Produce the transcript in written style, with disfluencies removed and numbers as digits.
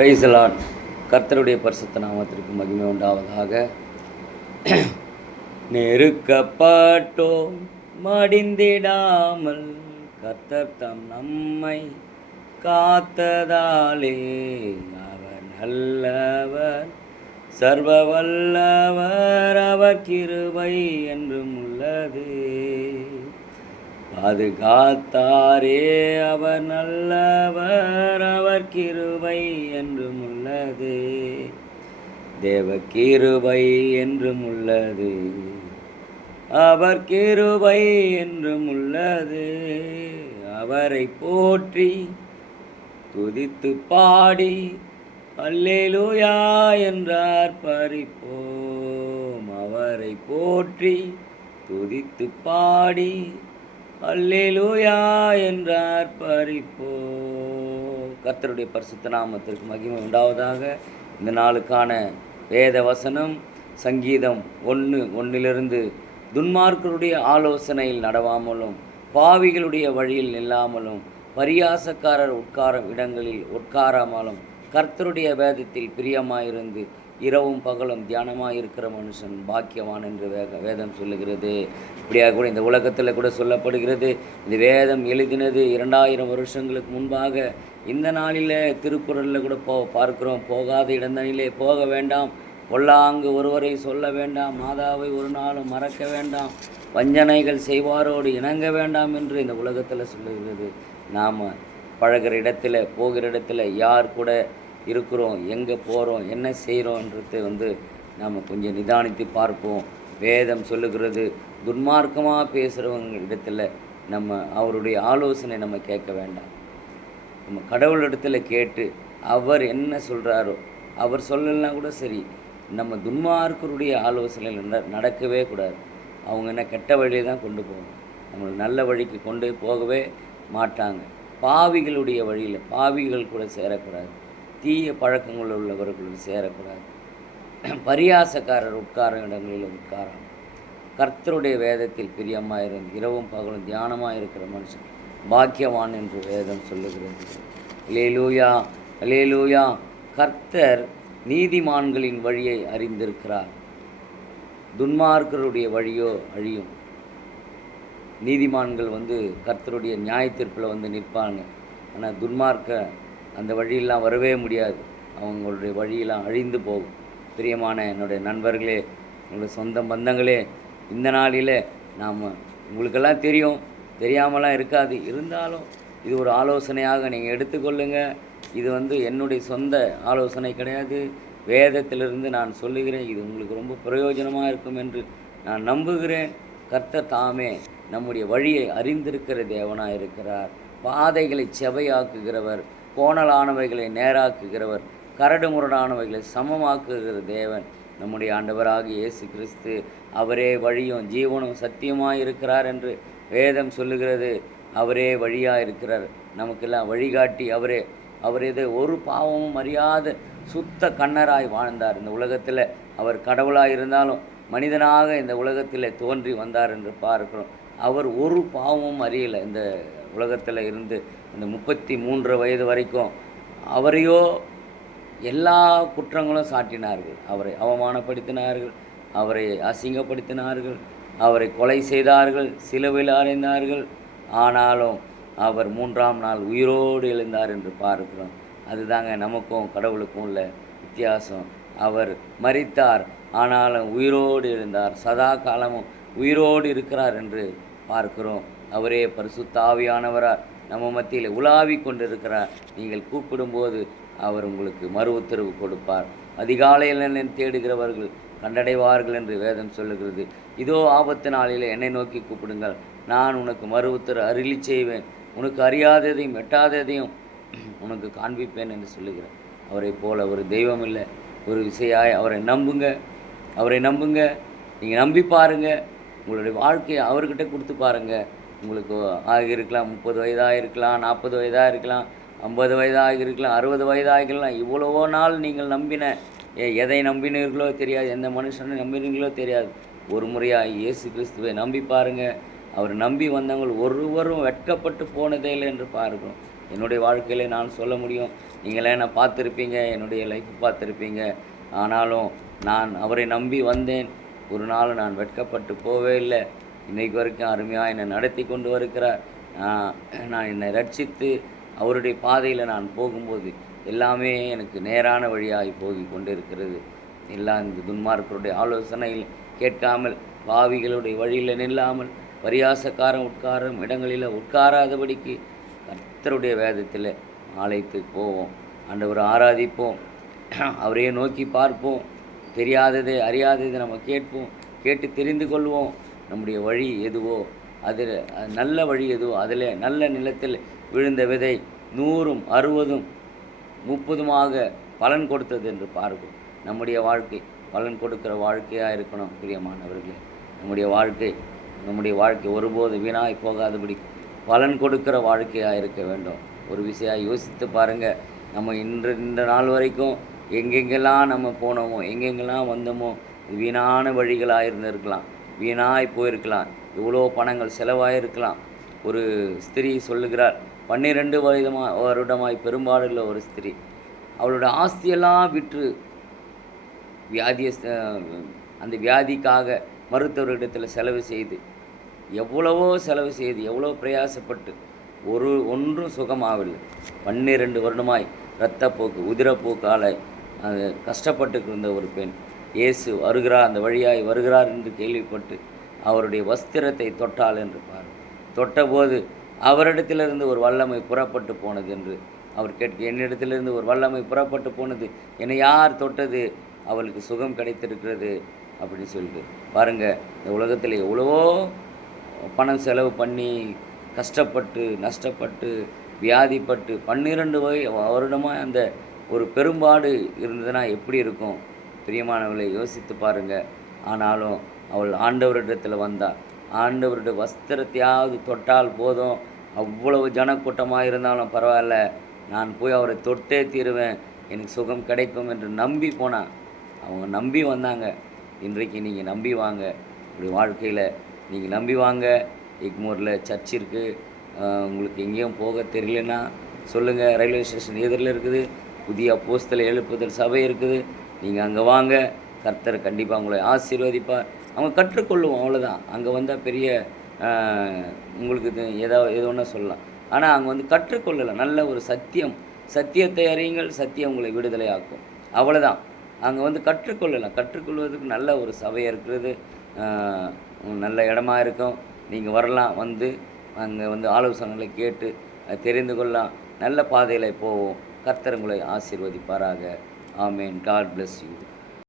Praise the Lord. கர்த்தருடைய பரிசுத்த நாமத்திற்கு மகிமை உண்டாவதாக. நெருக்கப்பட்டோம் மடிந்திடாமல் கர்த்தர் தம் நம்மை காத்ததாலே அவர் நல்லவர், சர்வ வல்லவர், அவர் கிருபை என்றும் உள்ளது. பாதுகாத்தாரே அவர் நல்லவர், அவர் கிருபை என்றும் உள்ளது. தேவ கிருபை என்றும் உள்ளது, அவர் கிருபை என்றும் உள்ளது. அவரை போற்றி துதித்து பாடி அல்லேலூயா என்றார் பறிப்போம். அவரை போற்றி துதித்து பாடி அல்லேலூயா என்றார் பறிப்போ. கர்த்தருடைய பரிசுத்த நாமத்திற்கு மகிமை உண்டாவதாக. இந்த நாளுக்கான வேத வசனம் சங்கீதம் 1:1 துன்மார்க்கருடைய ஆலோசனையில் நடவாமலும் பாவிகளுடைய வழியில் நில்லாமலும் பரியாசக்காரர் உட்காரும் இடங்களில் உட்காராமலும் கர்த்தருடைய வேதத்தில் பிரியமாயிருந்து இரவும் பகலும் தியானமாக இருக்கிற மனுஷன் பாக்கியவான் என்று வேதம் சொல்லுகிறது. இப்படியாக கூட இந்த உலகத்தில் கூட சொல்லப்படுகிறது. இந்த வேதம் எழுதினது 2000 வருஷங்களுக்கு முன்பாக. இந்த நாளில் திருக்குறளில் கூட பார்க்கிறோம், போகாத இடந்தனிலே போக வேண்டாம், பொல்லாங்கு ஒருவரை சொல்ல வேண்டாம், மாதாவை ஒரு நாளும் மறக்க வேண்டாம், வஞ்சனைகள் செய்வாரோடு இணங்க வேண்டாம் என்று இந்த உலகத்தில் சொல்லுகிறது. நாம் பழகிற இடத்துல போகிற இடத்துல யார் கூட இருக்கிறோம், எங்கே போகிறோம், என்ன செய்கிறோன்றது நாம் கொஞ்சம் நிதானித்து பார்ப்போம். வேதம் சொல்லுகிறது, துன்மார்க்கமாக பேசுகிறவங்க இடத்துல நம்ம அவருடைய ஆலோசனை நம்ம கேட்க வேண்டாம். நம்ம கடவுளிடத்தில் கேட்டு அவர் என்ன சொல்கிறாரோ, அவர் சொல்லலாம் கூட சரி, நம்ம துன்மார்க்கருடைய ஆலோசனையில் நடக்கவே கூடாது. அவங்க என்ன கெட்ட வழியை தான் கொண்டு போகணும், நம்மளை நல்ல வழிக்கு கொண்டு போகவே மாட்டாங்க. பாவிகளுடைய வழியில் பாவிகள் கூட சேரக்கூடாது, தீய பழக்கங்கள் உள்ளவர்களுடன் சேரக்கூடாது, பரியாசக்காரர் உட்கார இடங்களில் உட்காராமல் கர்த்தருடைய வேதத்தில் பிரியமாக இருந்து இரவும் பகலும் தியானமாக இருக்கிற மனுஷன் பாக்கியவான் என்று வேதம் சொல்லுகிறது. அல்லேலூயா, அல்லேலூயா. கர்த்தர் நீதிமான்களின் வழியை அறிந்திருக்கிறார், துன்மார்க்கருடைய வழியோ அழியும். நீதிமான்கள் கர்த்தருடைய நியாய தீர்ப்பில் நிற்பாங்க. ஆனால் துன்மார்க்க அந்த வழியெல்லாம் வரவே முடியாது, அவங்களுடைய வழியெல்லாம் அழிந்து போகும். பிரியமான என்னுடைய நண்பர்களே, என்னுடைய சொந்த பந்தங்களே, இந்த நாளில் நாம் உங்களுக்கெல்லாம் தெரியும், தெரியாமலாம் இருக்காது, இருந்தாலும் இது ஒரு ஆலோசனையாக நீங்கள் எடுத்துக்கொள்ளுங்கள். இது என்னுடைய சொந்த ஆலோசனை கிடையாது, வேதத்திலிருந்து நான் சொல்லுகிறேன். இது உங்களுக்கு ரொம்ப பிரயோஜனமாக இருக்கும் என்று நான் நம்புகிறேன். கர்த்தர் தாமே நம்முடைய வழியை அறிந்திருக்கிற தேவனாக இருக்கிறார். பாதைகளை செவையாக்குகிறவர், கோணலானவைகளை நேராக்குகிறவர், கரடு முரடானவைகளை சமமாக்குகிற தேவன் நம்முடைய ஆண்டவராகிய இயேசு கிறிஸ்து. அவரே வழியும் ஜீவனும் சத்தியமாக இருக்கிறார் என்று வேதம் சொல்லுகிறது. அவரே வழியாக இருக்கிறார், நமக்கெல்லாம் வழிகாட்டி அவரே. அவர் இது ஒரு பாவமும் அறியாத சுத்த கண்ணராய் வாழ்ந்தார். இந்த உலகத்தில் அவர் கடவுளாக இருந்தாலும் மனிதனாக இந்த உலகத்தில் தோன்றி வந்தார் என்று பார்க்கிறோம். அவர் ஒரு பாவமும் அறியலை. இந்த உலகத்தில் இருந்து இந்த 33 வயது வரைக்கும் அவரையோ எல்லா குற்றங்களும் சாட்டினார்கள். அவரை அவமானப்படுத்தினார்கள், அவரை அசிங்கப்படுத்தினார்கள், அவரை கொலை செய்தார்கள், சிலுவையில் அறைந்தார்கள். ஆனாலும் அவர் 3ஆம் நாள் உயிரோடு எழுந்தார் என்று பார்க்கிறோம். அதுதாங்க நமக்கும் கடவுளுக்கும் உள்ள வித்தியாசம். அவர் மரித்தார், ஆனாலும் உயிரோடு எழுந்தார், சதா காலமும் உயிரோடு இருக்கிறார் என்று பார்க்கிறோம். அவரே பரிசுத்த ஆவியானவரார் நம்ம மத்தியில் உலாவி கொண்டிருக்கிறார். நீங்கள் கூப்பிடும்போது அவர் உங்களுக்கு மறு உத்தரவு கொடுப்பார். அதிகாலையில் என்னை தேடுகிறவர்கள் கண்டடைவார்கள் என்று வேதம் சொல்லுகிறது. இதோ ஆபத்து நாளில் என்னை நோக்கி கூப்பிடுங்கள், நான் உனக்கு மறு உத்தரவு அருளி செய்வேன், உனக்கு அறியாததையும் எட்டாததையும் உனக்கு காண்பிப்பேன் என்று சொல்லுகிறார். அவரை போல ஒரு தெய்வம் இல்லை. ஒரு விசையாய் அவரை நம்புங்க, அவரை நம்புங்க. நீங்கள் நம்பி பாருங்கள், உங்களுடைய வாழ்க்கையை அவர்கிட்ட கொடுத்து பாருங்கள். உங்களுக்கு ஆகியிருக்கலாம் 30 வயதாக இருக்கலாம், 40 வயதாக இருக்கலாம், 50 வயதாக இருக்கலாம், 60 வயதாக இருக்கலாம். இவ்வளவோ நாள் நீங்கள் நம்பின எதை நம்பினீர்களோ தெரியாது, எந்த மனுஷனை நம்பினீங்களோ தெரியாது. ஒரு முறையாக இயேசு கிறிஸ்துவை நம்பி பாருங்கள். அவர் நம்பி வந்தவங்க ஒருவரும் வெட்கப்பட்டு போனதே இல்லை என்று பார்க்கிறோம். என்னுடைய வாழ்க்கையில் நான் சொல்ல முடியும். நீங்களே என்னை பார்த்துருப்பீங்க, என்னுடைய லைஃப் பார்த்துருப்பீங்க. ஆனாலும் நான் அவரை நம்பி வந்தேன். ஒரு நாள் நான் வெட்கப்பட்டு போவே இல்லை. இன்றைக்கு வரைக்கும் அருமையாக என்னை நடத்தி கொண்டு வருகிறார். நான் என்னை ரட்சித்து அவருடைய பாதையில் நான் போகும்போது எல்லாமே எனக்கு நேரான வழியாகி போய் கொண்டிருக்கிறது. எல்லாம் இந்த துன்மார்க்கருடைய ஆலோசனையில் கேட்காமல், பாவிகளுடைய வழியில் நில்லாமல், பரியாசக்காரன் உட்காரும் இடங்களில் உட்காராதபடிக்கு கர்த்தருடைய வேதத்தில் ஆலயத்து போவோம். ஆண்டவரை ஆராதிப்போம், அவரையே நோக்கி பார்ப்போம். தெரியாததை அறியாததை நம்ம கேட்போம், கேட்டு தெரிந்து கொள்வோம். நம்முடைய வழி எதுவோ அதில் நல்ல வழி எதுவோ அதில் நல்ல நிலத்தில் விழுந்த விதை 100ம் 60ம் 30மாக பலன் கொடுத்தது என்று பார்ப்போம். நம்முடைய வாழ்க்கை பலன் கொடுக்கிற வாழ்க்கையாக இருக்கணும். பிரியமானவர்களே, நம்முடைய வாழ்க்கை ஒருபோது வீணாய் போகாதபடி பலன் கொடுக்கிற வாழ்க்கையாக இருக்க வேண்டும். ஒரு விஷயம் யோசித்து பாருங்கள். நம்ம இந்த நாள் வரைக்கும் எங்கெங்கெல்லாம் நம்ம போனோமோ, எங்கெங்கெல்லாம் வந்தோமோ, வீணான வழிகளாக இருந்திருக்கலாம், வீணாய் போயிருக்கலாம், எவ்வளோ பணங்கள் செலவாயிருக்கலாம். ஒரு ஸ்திரீ சொல்லுகிறார், 12 வருடமாய் பெரும்பாடுள்ள ஒரு ஸ்திரீ அவளோட ஆஸ்தியெல்லாம் விற்று அந்த வியாதிக்காக மருத்துவரிடத்தில் செலவு செய்து எவ்வளோ பிரயாசப்பட்டு ஒன்றும் சுகமாகவில்லை. 12 வருடமாய் இரத்தப்போக்கு உதிரப்போக்கால் அது கஷ்டப்பட்டு இருந்த ஒரு பெண் இயேசு வருகிறார், அந்த வழியாய் வருகிறார் என்று கேள்விப்பட்டு அவருடைய வஸ்திரத்தை தொட்டாள் என்று தொட்டபோது அவரிடத்திலிருந்து ஒரு வல்லமை புறப்பட்டு போனது என்று அவர் என்னிடத்திலிருந்து ஒரு வல்லமை புறப்பட்டு போனது, என்னை யார் தொட்டது, அவளுக்கு சுகம் கிடைத்திருக்கிறது அப்படின்னு சொல்லிட்டு பாருங்கள். இந்த உலகத்தில் எவ்வளவோ பணம் செலவு பண்ணி கஷ்டப்பட்டு நஷ்டப்பட்டு வியாதிப்பட்டு 12 வருடமாக அந்த ஒரு பெரும்பாடு இருந்ததுன்னா எப்படி இருக்கும்? பிரியமானவர்களை யோசித்து பாருங்கள். ஆனாலும் அவள் ஆண்டவரிடத்தில் வந்தாள். ஆண்டவருடைய வஸ்திரத்தையாவது தொட்டால் போதும், அவ்வளவு ஜனக்கூட்டமாக இருந்தாலும் பரவாயில்ல, நான் போய் அவரை தொட்டே தீருவேன், எனக்கு சுகம் கிடைக்கும் என்று நம்பி போனான். அவங்க நம்பி வந்தாங்க. இன்றைக்கு நீங்கள் நம்பி வாங்க. இப்படி வாழ்க்கையில் நீங்கள் நம்பி வாங்க. எக்மோரில் சர்ச் இருக்குது. உங்களுக்கு எங்கேயும் போக தெரியலன்னா சொல்லுங்கள், ரயில்வே ஸ்டேஷன் எதிரில் இருக்குது. புதிய அப்போஸ்தல எழுப்புதல் சபை இருக்குது. நீங்கள் அங்கே வாங்க. கர்த்தர் கண்டிப்பாக உங்களை ஆசீர்வதிப்பார். அவங்க கற்றுக்கொள்ளுவோம், அவ்வளோதான். அங்கே வந்தால் பெரிய உங்களுக்கு ஏதோ ஒன்று சொல்லலாம். ஆனால் அங்கே வந்து கற்றுக்கொள்ளலை. நல்ல ஒரு சத்தியத்தை அறியுங்கள், சத்தியம் உங்களை விடுதலை ஆக்கும், அவ்வளோதான். அங்கே வந்து கற்றுக்கொள்ளலாம். கற்றுக்கொள்வதற்கு நல்ல ஒரு சபை இருக்கிறது, நல்ல இடமா இருக்கும். நீங்கள் வரலாம், வந்து அங்கே வந்து ஆலோசனைகளை கேட்டு தெரிந்து கொள்ளலாம். நல்ல பாதையில் போவோம். கர்த்தர் உங்களை ஆசீர்வதிப்பாராக. ஆமேன். God bless you.